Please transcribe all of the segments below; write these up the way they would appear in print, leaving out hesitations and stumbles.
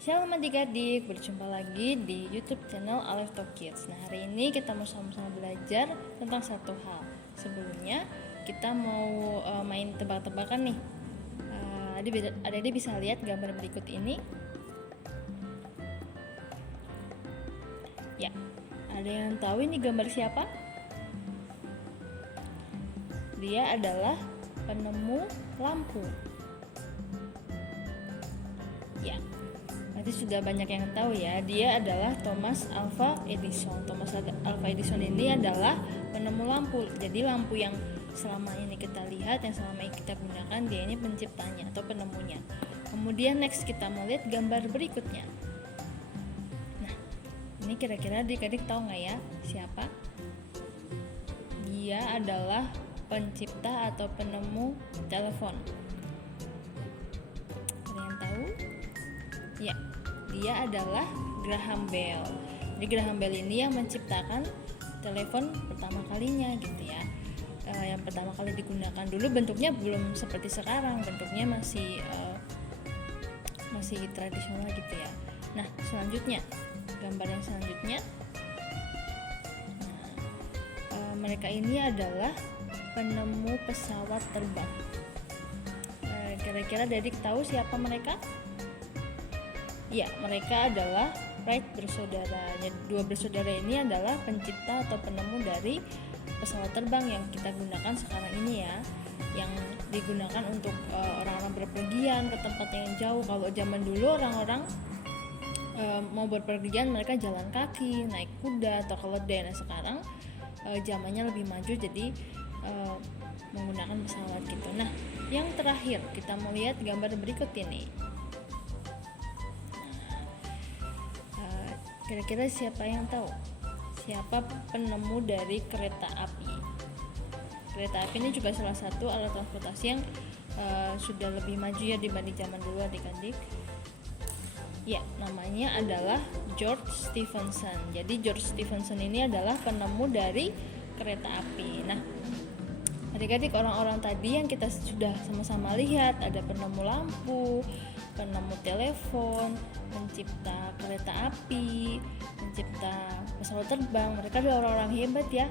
Shalom adik-adik, berjumpa lagi di YouTube channel Alefto Kids. Nah, hari ini kita mau sama-sama belajar tentang satu hal. Sebelumnya kita mau main tebak-tebakan nih. Adik-adik bisa lihat gambar berikut ini. Ya, ada yang tahu ini gambar siapa? Dia adalah penemu lampu. Ya, berarti sudah banyak yang tahu ya. Dia adalah Thomas Alva Edison. Thomas Alva Edison ini adalah penemu lampu. Jadi lampu yang selama ini kita lihat, yang selama ini kita gunakan, dia ini penciptanya atau penemunya. Kemudian next kita mau lihat gambar berikutnya. Nah, ini kira-kira adik-adik tahu nggak ya siapa? Dia adalah pencipta atau penemu telepon. Ada yang tahu? Ya, dia adalah Graham Bell. Jadi Graham Bell ini yang menciptakan telepon pertama kalinya gitu ya. Yang pertama kali digunakan dulu bentuknya belum seperti sekarang, bentuknya masih tradisional gitu ya. Nah, selanjutnya gambar yang selanjutnya. Nah, mereka ini adalah penemu pesawat terbang. Kira-kira adik tahu siapa mereka? Ya, mereka adalah Wright bersaudara. Dua bersaudara ini adalah pencipta atau penemu dari pesawat terbang yang kita gunakan sekarang ini ya, yang digunakan untuk orang-orang berpergian ke tempat yang jauh. Kalau zaman dulu orang-orang mau berpergian mereka jalan kaki, naik kuda atau keledai. Nah, sekarang zamannya lebih maju jadi menggunakan pesawat gitu. Nah, yang terakhir kita mau lihat gambar berikut ini. Kira-kira siapa yang tahu? Siapa penemu dari kereta api? Kereta api ini juga salah satu alat transportasi yang sudah lebih maju ya dibanding zaman dulu adik-adik. Ya, namanya adalah George Stephenson. Jadi George Stephenson ini adalah penemu dari kereta api. Nah, adik-adik, orang-orang tadi yang kita sudah sama-sama lihat, ada penemu lampu, penemu telepon, pencipta kereta api, pencipta pesawat terbang. Mereka adalah orang-orang hebat ya,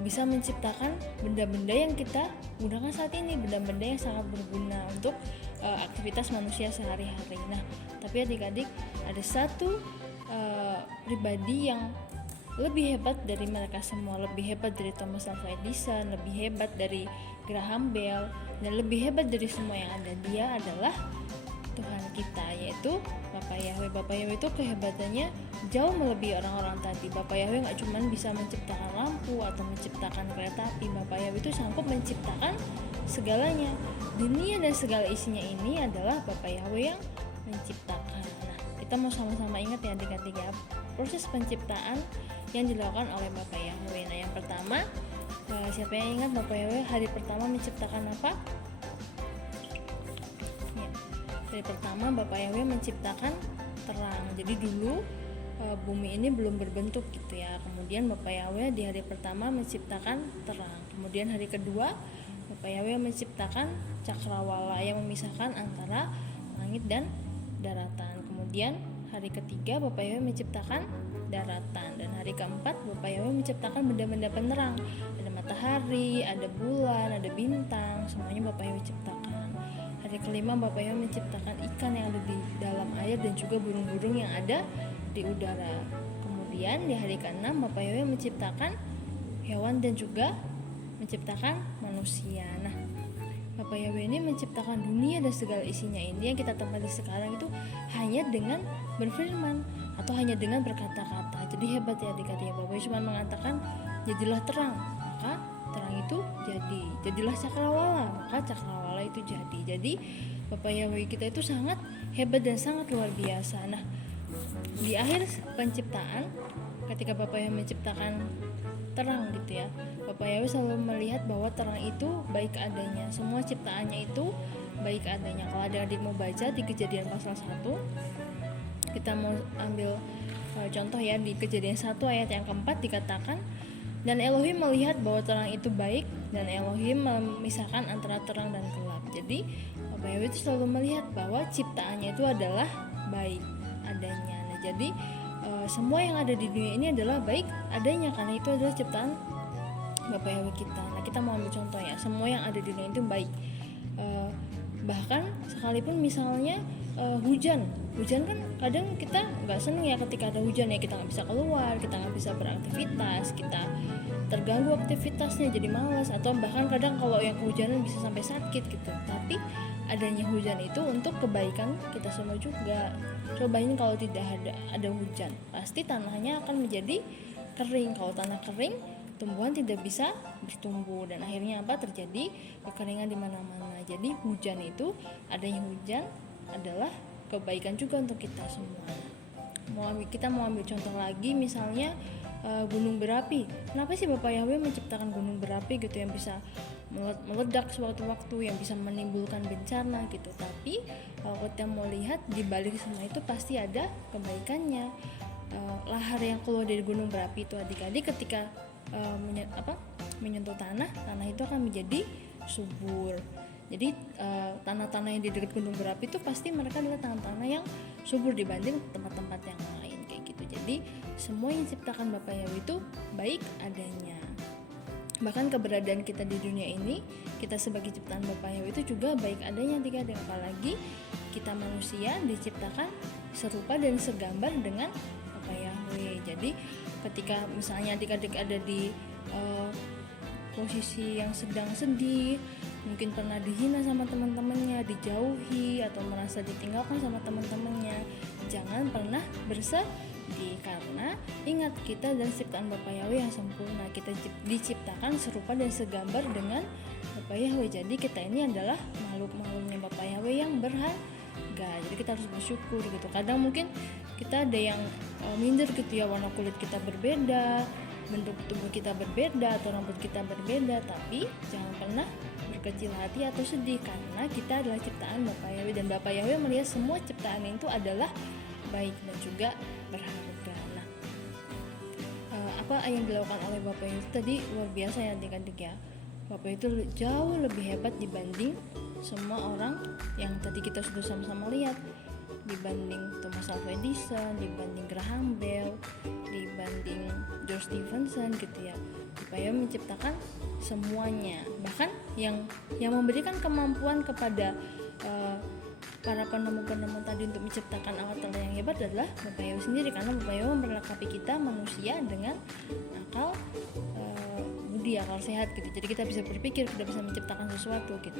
bisa menciptakan benda-benda yang kita gunakan saat ini, benda-benda yang sangat berguna untuk aktivitas manusia sehari-hari. Nah, tapi adik-adik, ada satu pribadi yang lebih hebat dari mereka semua, lebih hebat dari Thomas Alva Edison, lebih hebat dari Graham Bell, dan lebih hebat dari semua yang ada. Dia adalah Tuhan kita, yaitu Bapak Yahweh. Bapak Yahweh itu kehebatannya jauh melebihi orang-orang tadi. Bapak Yahweh gak cuma bisa menciptakan lampu atau menciptakan kereta api. Bapak Yahweh itu sanggup menciptakan segalanya. Dunia dan segala isinya ini adalah Bapak Yahweh yang menciptakan. Nah, kita mau sama-sama ingat ya adik-adik ya, proses penciptaan yang dilakukan oleh Bapak Yahweh. Nah, yang pertama, siapa yang ingat Bapak Yahweh hari pertama menciptakan apa? Ya, hari pertama Bapak Yahweh menciptakan terang. Jadi dulu bumi ini belum berbentuk gitu ya. Kemudian Bapak Yahweh di hari pertama menciptakan terang. Kemudian hari kedua Bapak Yahweh menciptakan cakrawala yang memisahkan antara langit dan daratan. Kemudian hari ketiga Bapak Yahweh menciptakan daratan, dan hari keempat Bapak Yahweh menciptakan benda-benda penerang. Ada matahari, ada bulan, ada bintang, semuanya Bapak Yahweh ciptakan. Hari kelima Bapak Yahweh menciptakan ikan yang ada di dalam air dan juga burung-burung yang ada di udara. Kemudian di hari keenam Bapak Yahweh menciptakan hewan dan juga menciptakan manusia. Nah, Bapak Yahweh ini menciptakan dunia dan segala isinya ini yang kita tempati sekarang itu hanya dengan berfirman atau hanya dengan berkata-kata. Jadi hebat ya adik-adik. Bapak Yahweh cuma mengatakan jadilah terang, maka terang itu jadi. Jadilah cakrawala, maka cakrawala itu jadi. Jadi Bapak Yahweh kita itu sangat hebat dan sangat luar biasa. Nah, di akhir penciptaan, ketika Bapak Yahweh menciptakan terang gitu ya, Bapak Yahweh selalu melihat bahwa terang itu baik adanya. Semua ciptaannya itu baik adanya. Kalau adik-adik mau baca di Kejadian pasal 1, kita mau ambil contoh ya, di Kejadian 1 ayat yang keempat dikatakan, dan Elohim melihat bahwa terang itu baik, dan Elohim memisahkan antara terang dan gelap. Jadi Bapak Yahweh itu selalu melihat bahwa ciptaannya itu adalah baik. adanya. Nah, jadi semua yang ada di dunia ini adalah baik adanya karena itu adalah ciptaan Bapak Yahweh kita. Nah, kita mau ambil contoh ya, semua yang ada di dunia itu baik. Bahkan sekalipun misalnya hujan kan kadang kita nggak seneng ya ketika ada hujan ya, kita nggak bisa keluar, kita nggak bisa beraktivitas, kita terganggu aktivitasnya jadi malas, atau bahkan kadang kalau yang kehujanan bisa sampai sakit gitu. Tapi adanya hujan itu untuk kebaikan kita semua juga. Cobain kalau tidak ada hujan, pasti tanahnya akan menjadi kering. Kalau tanah kering, tumbuhan tidak bisa bertumbuh dan akhirnya apa, terjadi kekeringan di mana-mana. Jadi hujan itu, adanya hujan adalah kebaikan juga untuk kita semua. Kita mau ambil contoh lagi, misalnya gunung berapi. Kenapa sih Bapak Yahweh menciptakan gunung berapi gitu yang bisa meledak sewaktu-waktu, yang bisa menimbulkan bencana gitu? Tapi kalau kita mau lihat di balik semua itu pasti ada kebaikannya. Lahar yang keluar dari gunung berapi itu adik-adik ketika menyentuh tanah itu akan menjadi subur. Jadi tanah-tanah yang di dekat gunung berapi itu pasti mereka adalah tanah-tanah yang subur dibanding tempat-tempat yang lain kayak gitu. Jadi semua yang diciptakan Bapak Yahweh itu baik adanya. Bahkan keberadaan kita di dunia ini, kita sebagai ciptaan Bapak Yahweh itu juga baik adanya adik-adik. Apalagi kita manusia diciptakan serupa dan segambar dengan Bapak Yahweh. Jadi ketika misalnya adik-adik ada di posisi yang sedang sedih, mungkin pernah dihina sama teman-temannya, dijauhi atau merasa ditinggalkan sama teman-temannya, jangan pernah bersedih, karena ingat kita dan ciptaan Bapak Yahweh yang sempurna. Kita diciptakan serupa dan segambar dengan Bapak Yahweh. Jadi kita ini adalah makhluk-makhluknya Bapak Yahweh yang berharga. Jadi kita harus bersyukur gitu. Kadang mungkin kita ada yang minder gitu ya, warna kulit kita berbeda, bentuk tubuh kita berbeda, atau rambut kita berbeda, tapi jangan pernah berkecil hati atau sedih karena kita adalah ciptaan Bapak Yahweh, dan Bapak Yahweh melihat semua ciptaan itu adalah baik dan juga berharga. Nah, apa yang dilakukan oleh Bapak Yahweh tadi luar biasa ya adik-adik ya. Bapak itu jauh lebih hebat dibanding semua orang yang tadi kita sudah sama-sama lihat, dibanding Thomas Alva Edison, dibanding Graham Bell, dibanding George Stephenson gitu ya. Supaya menciptakan semuanya, bahkan yang memberikan kemampuan kepada para penemu-penemu tadi untuk menciptakan alat-alat yang hebat adalah Bapak Yahweh sendiri, karena Bapak Yahweh memperlengkapi kita manusia dengan akal budi, akal sehat gitu. Jadi kita bisa berpikir, kita bisa menciptakan sesuatu gitu.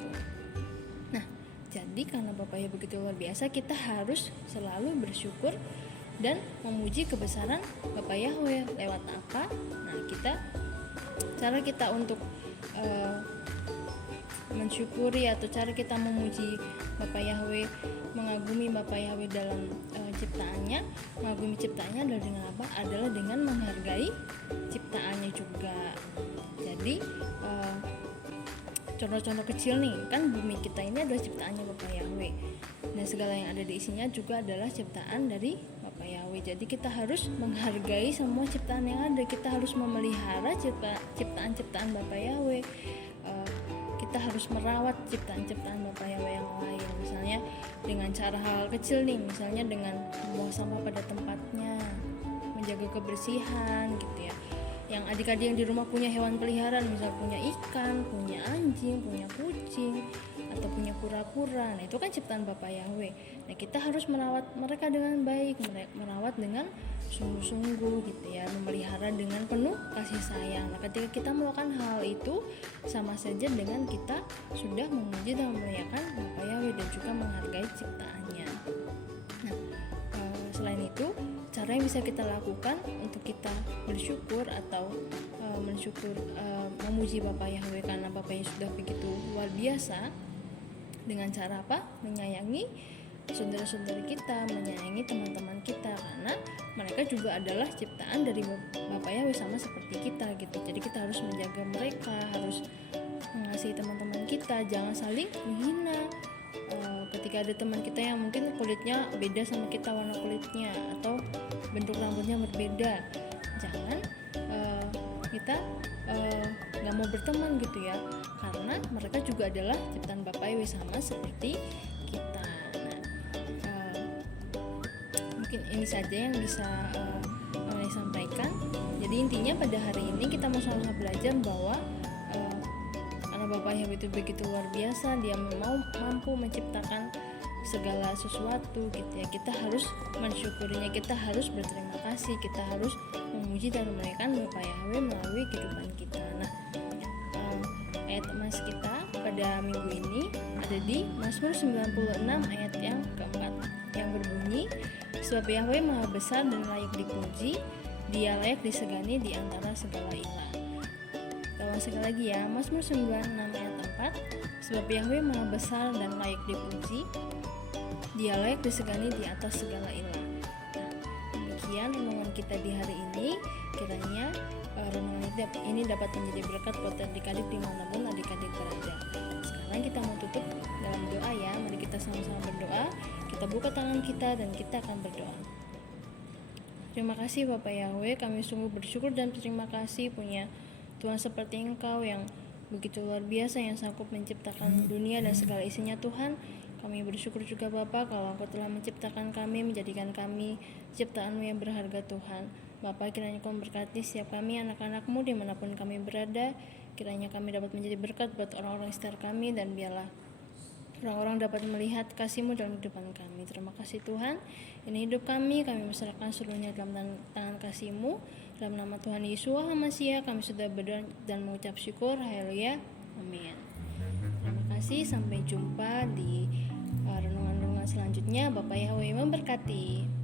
Nah, jadi karena Bapak Yahweh begitu luar biasa, kita harus selalu bersyukur dan memuji kebesaran Bapak Yahweh. Lewat apa? Nah, cara kita untuk mensyukuri atau cara kita memuji Bapak Yahweh, mengagumi Bapak Yahweh dalam ciptaannya, mengagumi ciptaannya adalah dengan apa? Adalah dengan menghargai ciptaannya juga. Jadi contoh-contoh kecil nih, kan bumi kita ini adalah ciptaannya Bapak Yahweh, dan segala yang ada di isinya juga adalah ciptaan dari Bapak Yahweh. Jadi kita harus menghargai semua ciptaan yang ada, kita harus memelihara ciptaan-ciptaan Bapak Yahweh. Kita harus merawat ciptaan-ciptaan Bapak Yahweh yang lain, misalnya dengan cara hal kecil nih, misalnya dengan membuang sampah pada tempatnya, menjaga kebersihan gitu ya. Yang adik-adik yang di rumah punya hewan peliharaan, misal punya ikan, punya anjing, punya kucing, atau punya kura-kura, nah itu kan ciptaan Bapak Yahweh. Nah kita harus merawat mereka dengan baik, merawat dengan sungguh-sungguh gitu ya, memelihara dengan penuh kasih sayang. Nah ketika kita melakukan hal itu, sama saja dengan kita sudah memuji dan memuliakan Bapak Yahweh dan juga menghargai ciptaannya. Nah selain itu, cara yang bisa kita lakukan untuk kita bersyukur atau memuji Bapak Yahweh karena Bapak Yahweh sudah begitu luar biasa, dengan cara apa? Menyayangi saudara-saudara kita, menyayangi teman-teman kita, karena mereka juga adalah ciptaan dari Bapak Yahweh sama seperti kita gitu. Jadi kita harus menjaga mereka, harus mengasihi teman-teman kita, jangan saling menghina. Ketika ada teman kita yang mungkin kulitnya beda sama kita, warna kulitnya atau bentuk rambutnya berbeda, jangan kita nggak mau berteman gitu ya, karena mereka juga adalah ciptaan Bapak Yahweh sama seperti kita. Nah, mungkin ini saja yang bisa saya sampaikan. Jadi intinya pada hari ini kita mau sama-sama belajar bahwa karena Bapak Yahweh itu begitu luar biasa, Dia mampu menciptakan segala sesuatu gitu ya. Kita harus mensyukurinya, kita harus berterima kasih, kita harus memuji dan menaikkan Bapak Yahweh melalui kehidupan kita. Nah, ayat emas kita pada minggu ini ada di Mazmur 96 ayat yang keempat yang berbunyi, sebab Yahweh maha besar dan layak dipuji, Dia layak disegani di antara segala ilah. Ulang sekali lagi ya, Mazmur 96 ayat 4, sebab Yahweh maha besar dan layak dipuji, Dia layak disegani di atas segala ilah. Nah, demikian renungan kita di hari ini. Kiranya renungan ini dapat menjadi berkat buat adik-adik dimanapun adik-adik berada. Sekarang kita mau tutup dalam doa ya. Mari kita sama-sama berdoa. Kita buka tangan kita dan kita akan berdoa. Terima kasih Bapak Yahweh, kami sungguh bersyukur dan berterima kasih punya Tuhan seperti Engkau yang begitu luar biasa, yang sanggup menciptakan dunia dan segala isinya. Tuhan, kami bersyukur juga Bapa kalau Engkau telah menciptakan kami, menjadikan kami ciptaan-Mu yang berharga Tuhan. Bapa, kiranya Kau memberkati setiap kami anak-anak-Mu dimanapun kami berada. Kiranya kami dapat menjadi berkat buat orang-orang sekitar kami, dan biarlah orang-orang dapat melihat kasih-Mu dalam kehidupan kami. Terima kasih Tuhan. Ini hidup kami serahkan seluruhnya dalam tangan kasih-Mu. Dalam nama Tuhan Yesus HaMasiah kami sudah berdoa dan mengucap syukur. Haleluya. Amin. Terima kasih. Sampai jumpa di renungan-renungan selanjutnya. Bapak Yahweh memberkati.